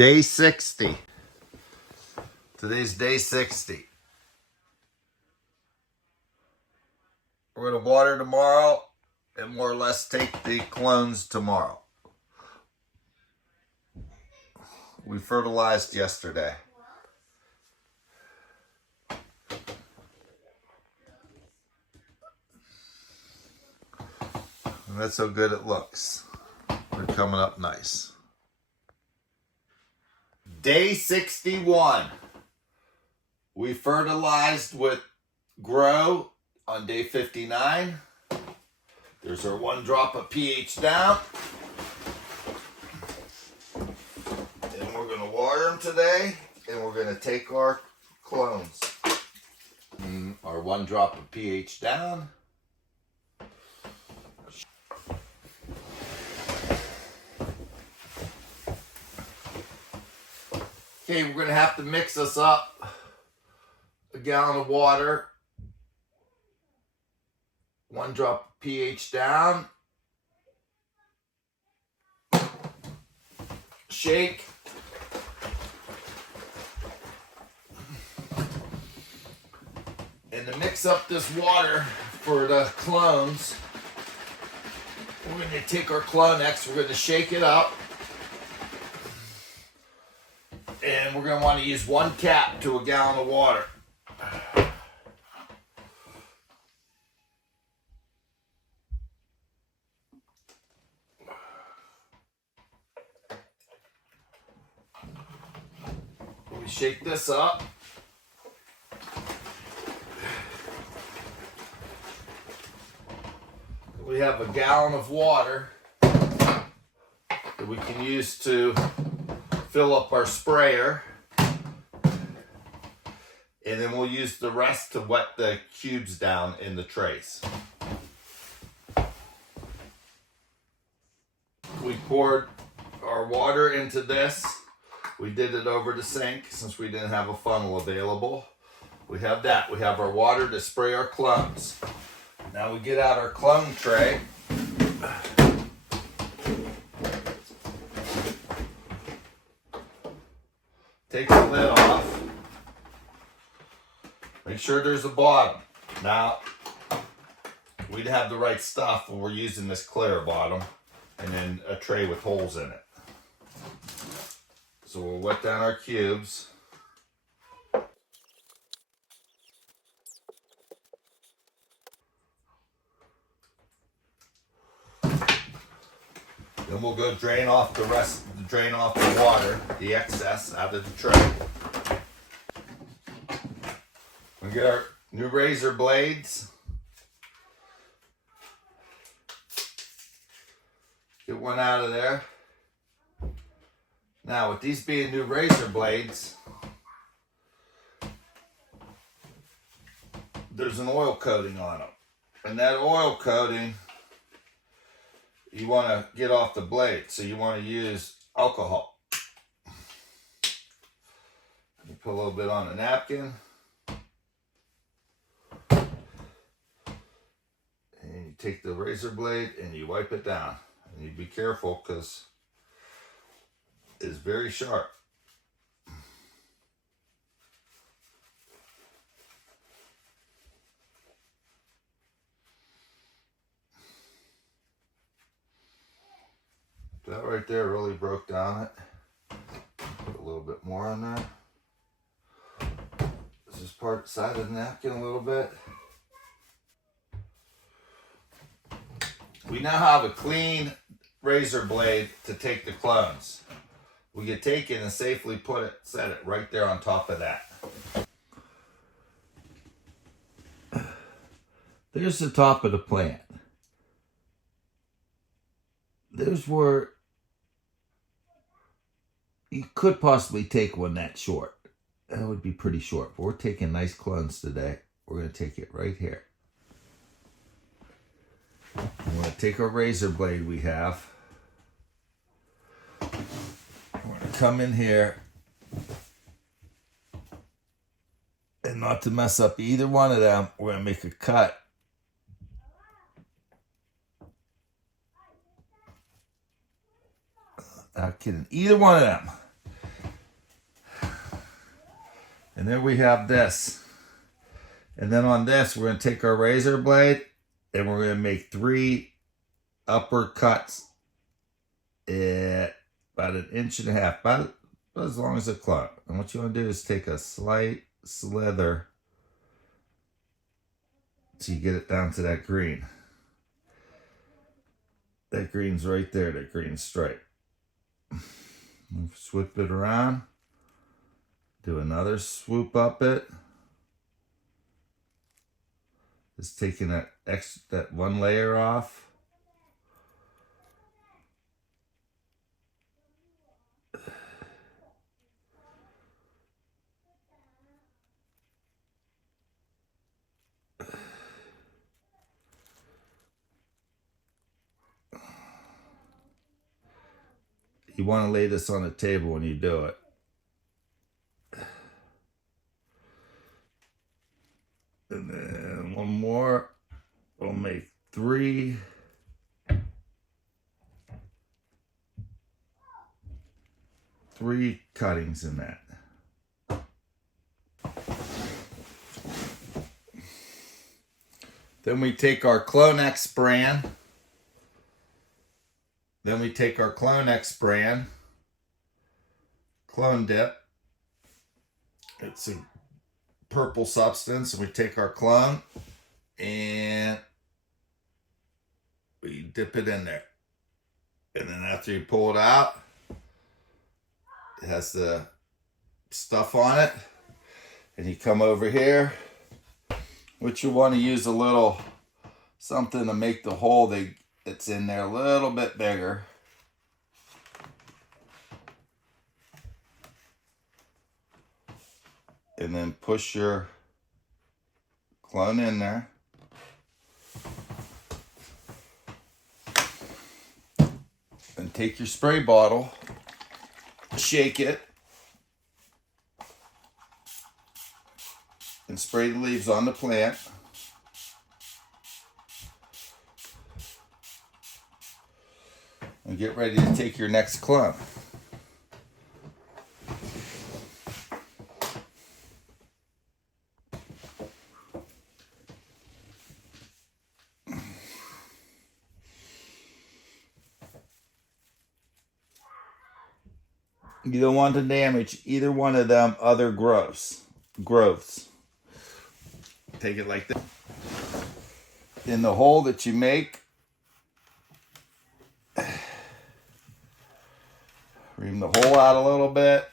Day 60. Today's day 60. We're going to water tomorrow and more or less take the clones tomorrow. We fertilized yesterday. And that's how good it looks. They're coming up nice. Day 61. We fertilized with Grow on day 59. There's our 1 drop of pH down. And we're going to water them today. And we're going to take our clones. Our 1 drop of pH down. Okay, we're going to have to mix this up. A gallon of water. 1 drop of pH down. Shake. And to mix up this water for the clones, we're going to take our Clonex, we're going to shake it up. And we're going to want to use 1 cap to a gallon of water. We shake this up. We have a gallon of water that we can use to fill up our sprayer, and then we'll use the rest to wet the cubes down in the trays. We poured our water into this. We did it over the sink since we didn't have a funnel available. We have that. We have our water to spray our clones. Now we get out our clone tray. Take the lid off. Make sure there's a bottom. Now, we'd have the right stuff when we're using this clear bottom, and then a tray with holes in it. So we'll wet down our cubes. Then we'll go drain off the water, the excess out of the tray. We get our new razor blades. Get one out of there. Now, with these being new razor blades, there's an oil coating on them. And that oil coating, you want to get off the blade, so you want to use alcohol. You put a little bit on a napkin. And you take the razor blade and you wipe it down. And you be careful because it's very sharp. That right there really broke down it. Put a little bit more on there. This is part side of the napkin a little bit. We now have a clean razor blade to take the clones. We can take it and safely set it right there on top of that. There's the top of the plant. There's where you could possibly take one that short. That would be pretty short, but we're taking nice clones today. We're going to take it right here. I'm going to take our razor blade we have. We're going to come in here. And not to mess up either one of them, we're going to make a cut. Not kidding. Either one of them. there we have this. And then on this, we're going to take our razor blade and we're going to make 3 upper cuts at about 1.5 inches, about as long as a clone. And what you want to do is take a slight slither so you get it down to that green. That green's right there, that green stripe. Swoop it around. Do another swoop up it. Just taking that one layer off. You want to lay this on the table when you do it. And then one more. We'll make 3. 3 cuttings in that. Then we take our Clonex brand. Clone dip. It's a purple substance, and we take our clone and we dip it in there. And then after you pull it out, it has the stuff on it. And you come over here, which you want to use a little something to make the hole that's in there a little bit bigger. And then push your clone in there. And take your spray bottle, shake it, and spray the leaves on the plant. And get ready to take your next clone. You don't want to damage either one of them other growths. Take it like this. In the hole that you make, ream the hole out a little bit.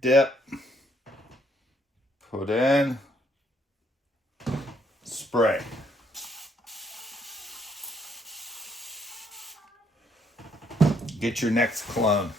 Dip. Put in. Spray. Get your next clone.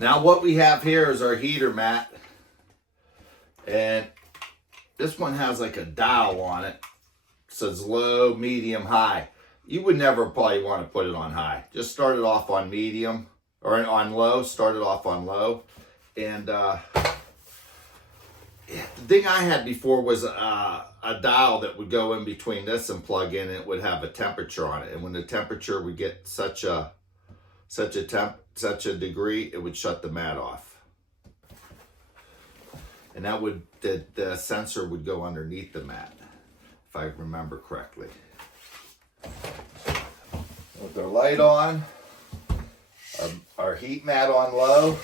Now what we have here is our heater mat. And this one has like a dial on it. It says low, medium, high. You would never probably want to put it on high. Just start it off on medium or on low. Start it off on low. And the thing I had before was a dial that would go in between this and plug in. And it would have a temperature on it. And when the temperature would get such a degree, it would shut the mat off. And that would the sensor would go underneath the mat, if I remember correctly. With our light on, our heat mat on low,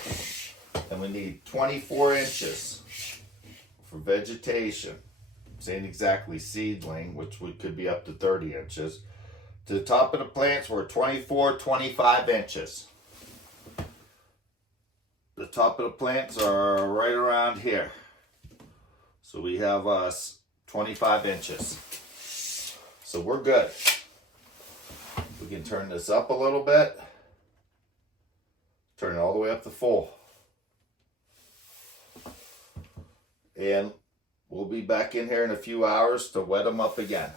and we need 24 inches for vegetation. This ain't exactly seedling, which could be up to 30 inches. To the top of the plants, we're 24, 25 inches. The top of the plants are right around here. So we have 25 inches. So we're good. We can turn this up a little bit. Turn it all the way up to full. And we'll be back in here in a few hours to wet them up again.